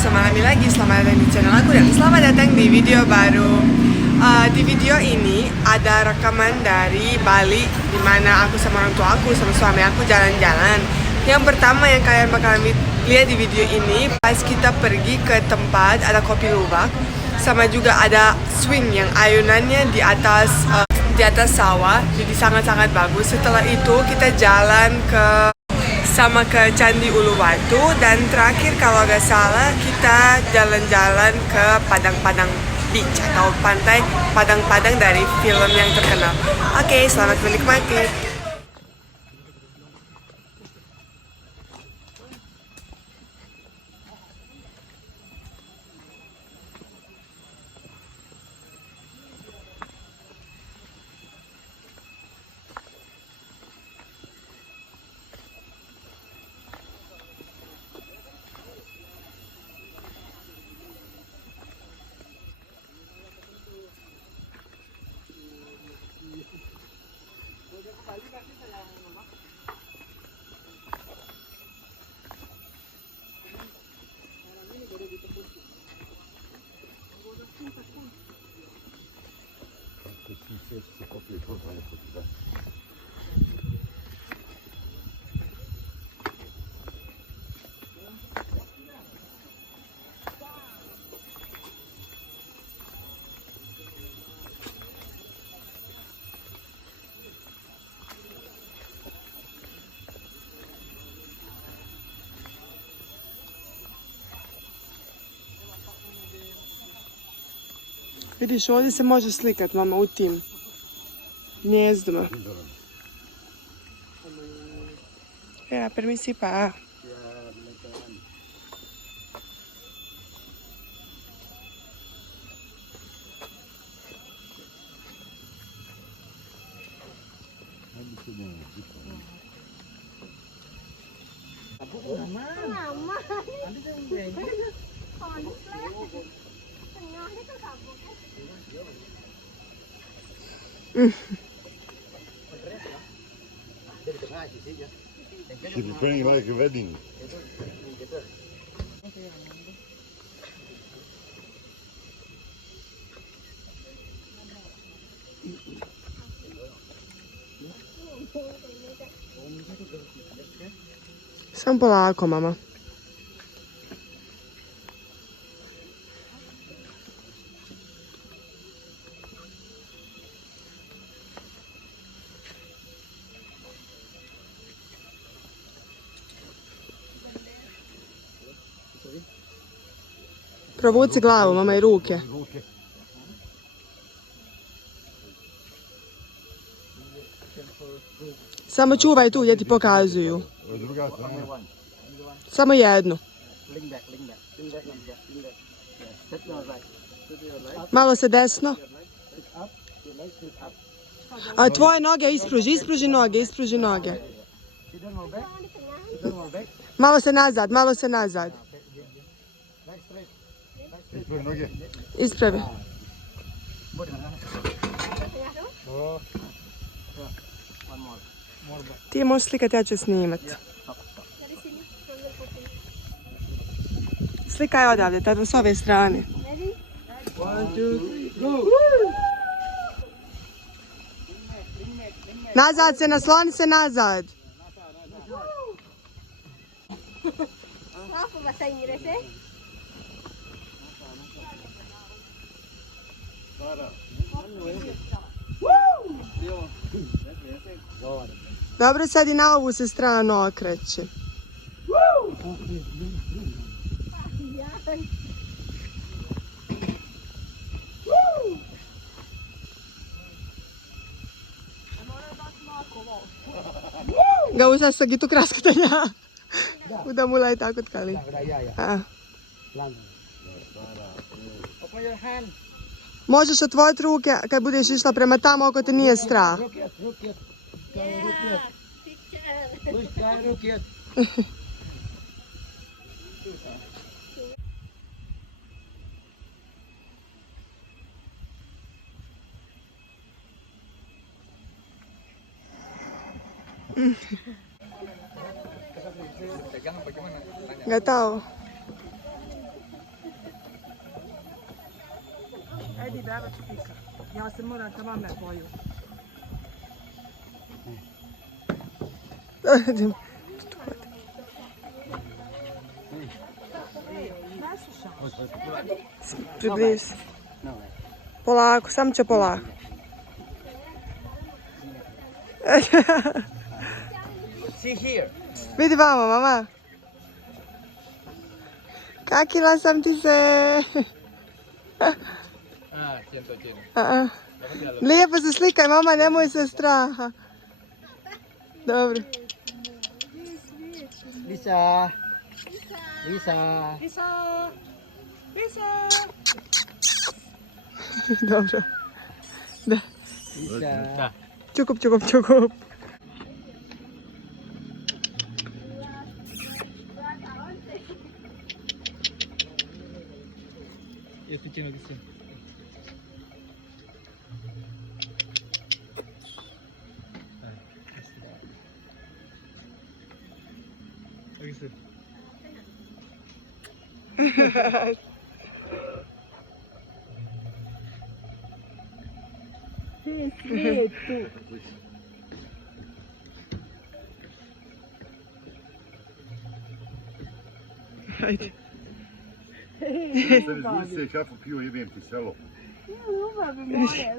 bersama Ami lagi. Selamat datang di channel aku dan selamat datang di video baru. Di video ini ada rekaman dari Bali, dimana aku sama orang tua aku sama suami aku jalan-jalan. Yang pertama yang kalian bakalan lihat di video ini, pas kita pergi ke tempat ada kopi luwak, sama juga ada swing yang ayunannya di atas sawah, jadi sangat-sangat bagus. Setelah itu kita jalan ke Candi Uluwatu, dan terakhir kalau gak salah kita jalan-jalan ke Padang-Padang Beach atau pantai Padang-Padang dari film yang terkenal. Oke, selamat menikmati. Vidiš, ovdje se može slikat, mama, u tim gnijezdima. Ja, permisi pa. Should be praying like a wedding. Samo polako, mama. Provuci glavu, mama, i ruke. Samo čuvaj tu gdje ti pokazuju. Samo jednu. Malo se desno. A tvoje noge ispruži noge, ispruži noge. Malo se nazad, malo se nazad. Ispravi. Ti možeš slikati, ja ću snimat. Slikaj odavde, tada s ove strane. Nazad se, nasloni se nazad. Apa bahasa Inggris eh? Dobro, sad i na ovu se stranu okreće. Gak usah segitu keras katanya. Udah mulai takut kali. Možeš otvoriti ruke kad budeš išla prema tamo ako te nije strah. Gak tahu. Ajde, beba ću pika. Ja se moram tamo me boju. Približi se. Polako, samo će polako. See here. Vidi vamo, mama. Kakila sam ti se. Ciento, ciento. Lijepo se slikaj, mama, nemoj se straha. Dobro. Lisa. Lisa. Lisa. Lisa. Dobro. Da. Lisa. Cukup, cukup, cukup. Jesi čino gdje si? Gdje si? Ajde. Sam izmislio čafu pio, jebem ti selo.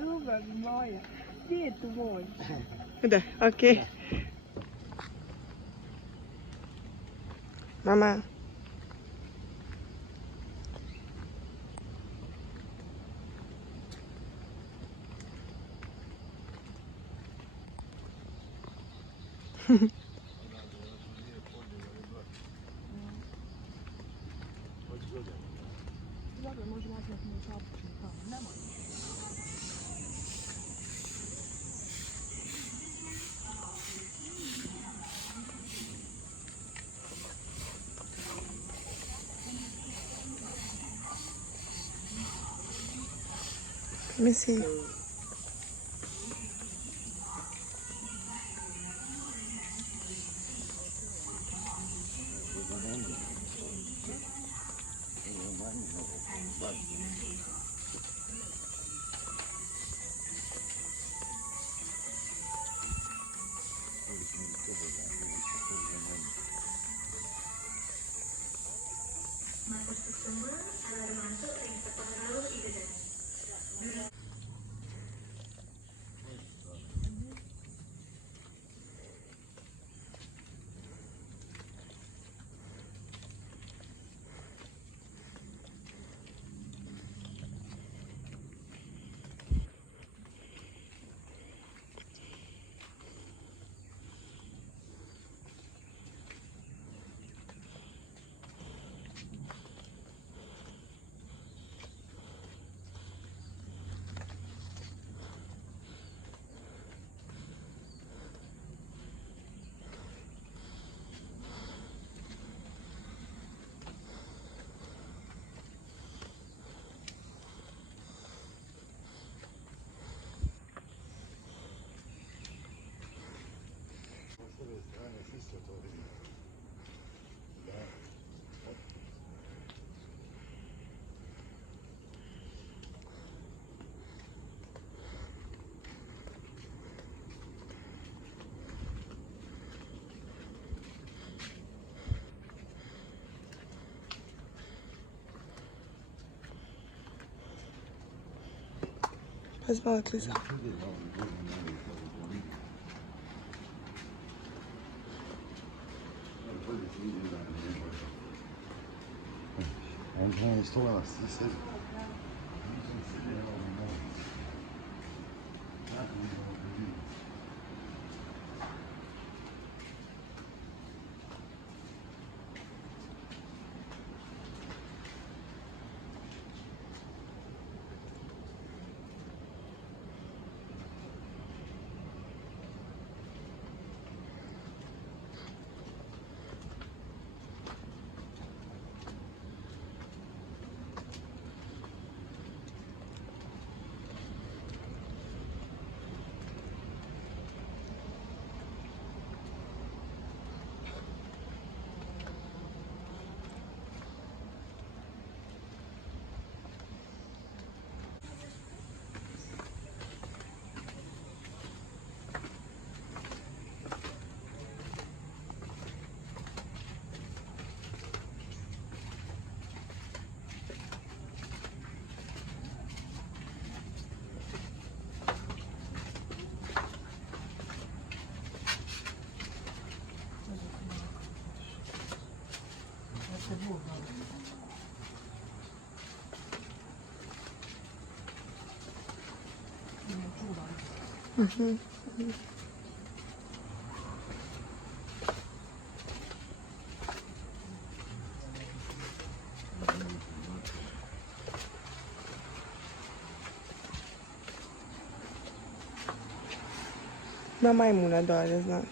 Ljubavi moja, svijetu moj. Da, okej. Mama. Let me see. Pazi malo kliza. On trying to store us. This is. Ma majmuna dolje, znaš.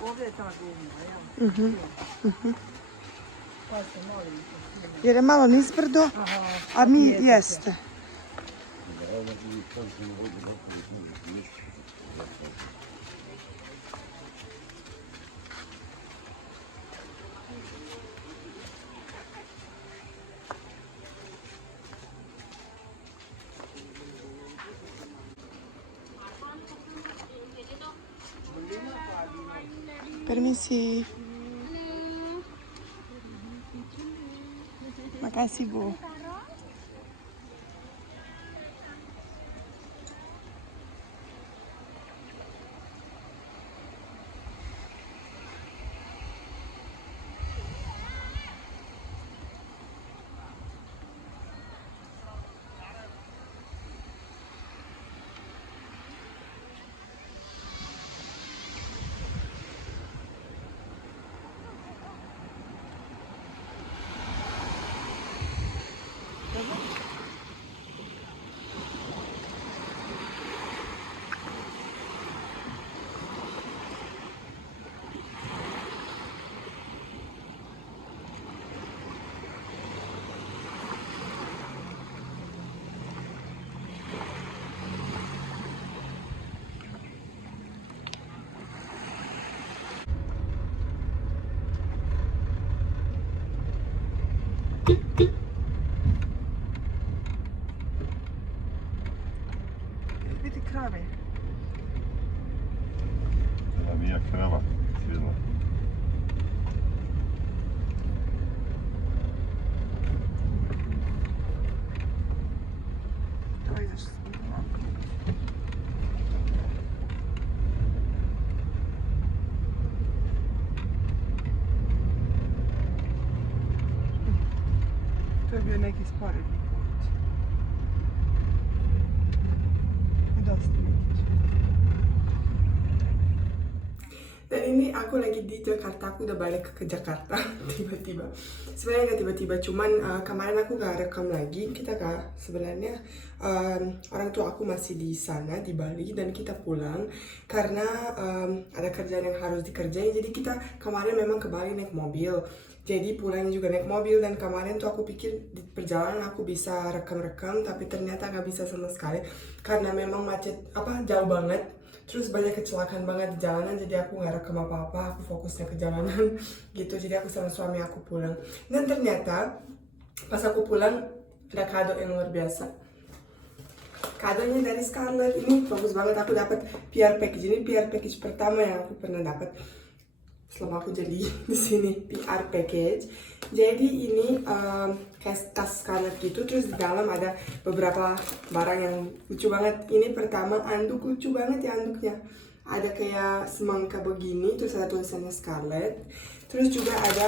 Ovdje je ta gumba, ja. Pa se molim. Jer je malo nizbrdo, a mi jeste. Permisi. Makasih, Bu. Vidi krave. La mia krava. Svidla. To izašli smo. To je bio neki sporedni put. I dosta vidiš. Dan ini aku lagi di Jakarta, aku udah balik ke Jakarta tiba-tiba. Sebenarnya nggak tiba-tiba, cuman kemarin aku nggak rekam lagi. Kita nggak sebenarnya orang tua aku masih di sana di Bali dan kita pulang karena ada kerjaan yang harus dikerjain. Jadi kita kemarin memang ke Bali naik mobil. Jadi pulangnya juga naik mobil dan kemarin tuh aku pikir di perjalanan aku bisa rekam-rekam tapi ternyata nggak bisa sama sekali karena memang macet jauh banget. Terus banyak kecelakaan banget di jalanan, jadi aku nggak rekam apa-apa, aku fokusnya ke jalanan gitu. Jadi aku sama suami aku pulang. Dan ternyata pas aku pulang ada kado yang luar biasa. Kadonya dari Scarlett, ini bagus banget. Aku dapat PR package, ini PR package pertama yang aku pernah dapat selama aku jadi di sini, PR package. Jadi ini kayak tas Scarlett gitu, terus di dalam ada beberapa barang yang lucu banget. Ini pertama anduk, lucu banget ya anduknya. Ada kayak semangka begini, terus ada tulisannya Scarlett. Terus juga ada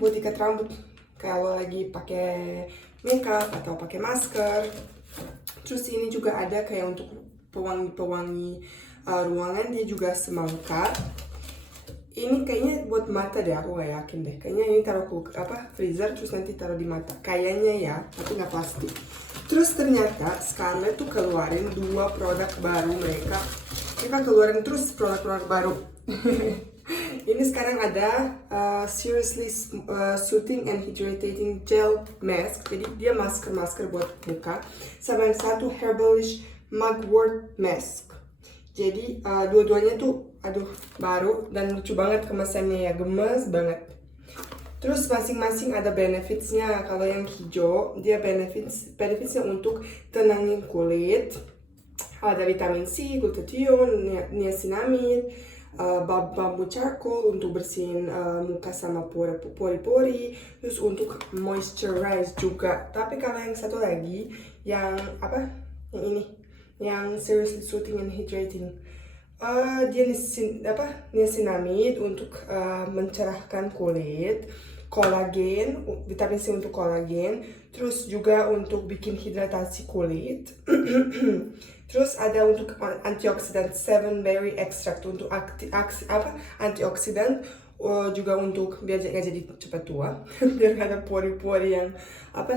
buat ikat rambut kalau lagi pakai makeup atau pakai masker. Terus ini juga ada kayak untuk pewangi-pewangi ruangan, dia juga semangka. Ini kayaknya buat mata deh, aku gak yakin deh. Kayaknya ini taruh freezer terus nanti taruh di mata. Kayaknya ya, tapi nggak pasti. Terus ternyata Scarlett tuh keluarin 2 produk baru mereka. Mereka keluarin terus produk-produk baru. Ini sekarang ada Seriously Soothing and Hydrating Gel Mask. Jadi dia masker buat muka. Sama yang satu Herbalish Mugwort Mask. Jadi dua-duanya tuh baru dan lucu banget kemasannya ya, gemes banget. Terus masing-masing ada benefitsnya. Kalau yang hijau dia benefitsnya untuk tenangin kulit. Ada vitamin C, glutathione, niacinamide, bambu charcoal untuk bersihin muka sama pori-pori. Terus untuk moisturize juga. Tapi kalau yang satu lagi yang yang ini yang seriously soothing and hydrating. Dia niacinamide untuk mencerahkan kulit, kolagen, vitamin C untuk kolagen, terus juga untuk bikin hidratasi kulit. Terus ada untuk antioksidan 7 berry extract untuk antioksidan, juga untuk biar nggak jadi cepat tua, biar nggak ada pori-pori yang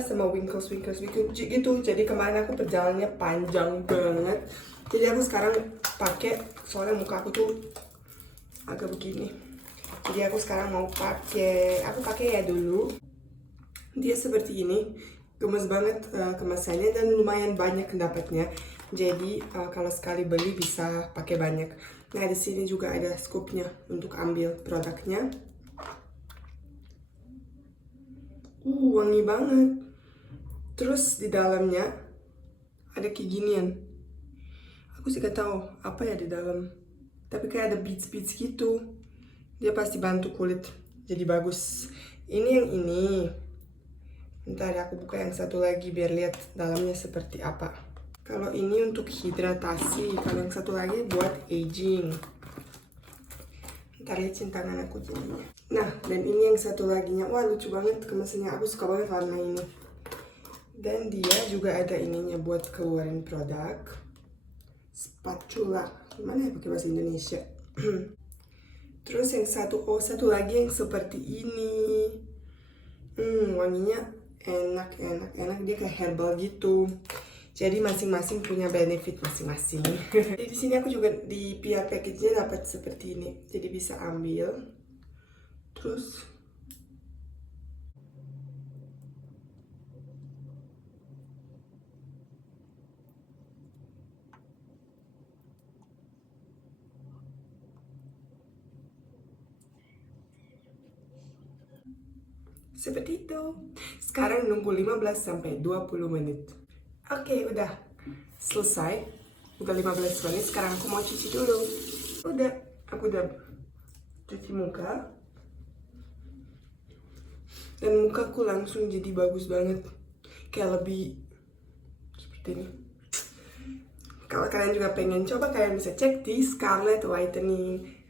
sama wrinkles gitu. Jadi kemarin aku perjalanannya panjang banget. Jadi aku sekarang pakai, soalnya muka aku tuh agak begini. Jadi aku sekarang mau pakai ya dulu. Dia seperti ini, gemes banget kemasannya dan lumayan banyak dapatnya. Jadi kalau sekali beli bisa pakai banyak. Nah di sini juga ada scoopnya untuk ambil produknya. Wangi banget. Terus di dalamnya ada kayak ginian. Aku sih gak tahu apa ya di dalam, tapi kayak ada beads gitu. Dia pasti bantu kulit jadi bagus. Ini yang ini. Ntar aku buka yang satu lagi biar lihat dalamnya seperti apa. Kalau ini untuk hidratasi, kalau yang satu lagi buat aging. Ntar lihat tangan aku jadinya. Nah, dan ini yang satu laginya. Wah, lucu banget kemasannya. Aku suka banget warna ini. Dan dia juga ada ininya buat keluarin produk. Spatula. Gimana ya pakai bahasa Indonesia? Terus yang satu lagi yang seperti ini. Wanginya enak. Dia kayak herbal gitu. Jadi masing-masing punya benefit masing-masing. Jadi di sini aku juga di pihak package-nya dapat seperti ini. Jadi bisa ambil. Terus seperti itu. Sekarang nunggu 15 sampai 20 menit. Oke, udah selesai. Udah 15 menit. Sekarang aku mau cuci dulu. Aku udah cuci muka. Dan mukaku langsung jadi bagus banget. Kayak lebih seperti ini. Kalau kalian juga pengen coba, kalian bisa cek di Scarlett Whitening.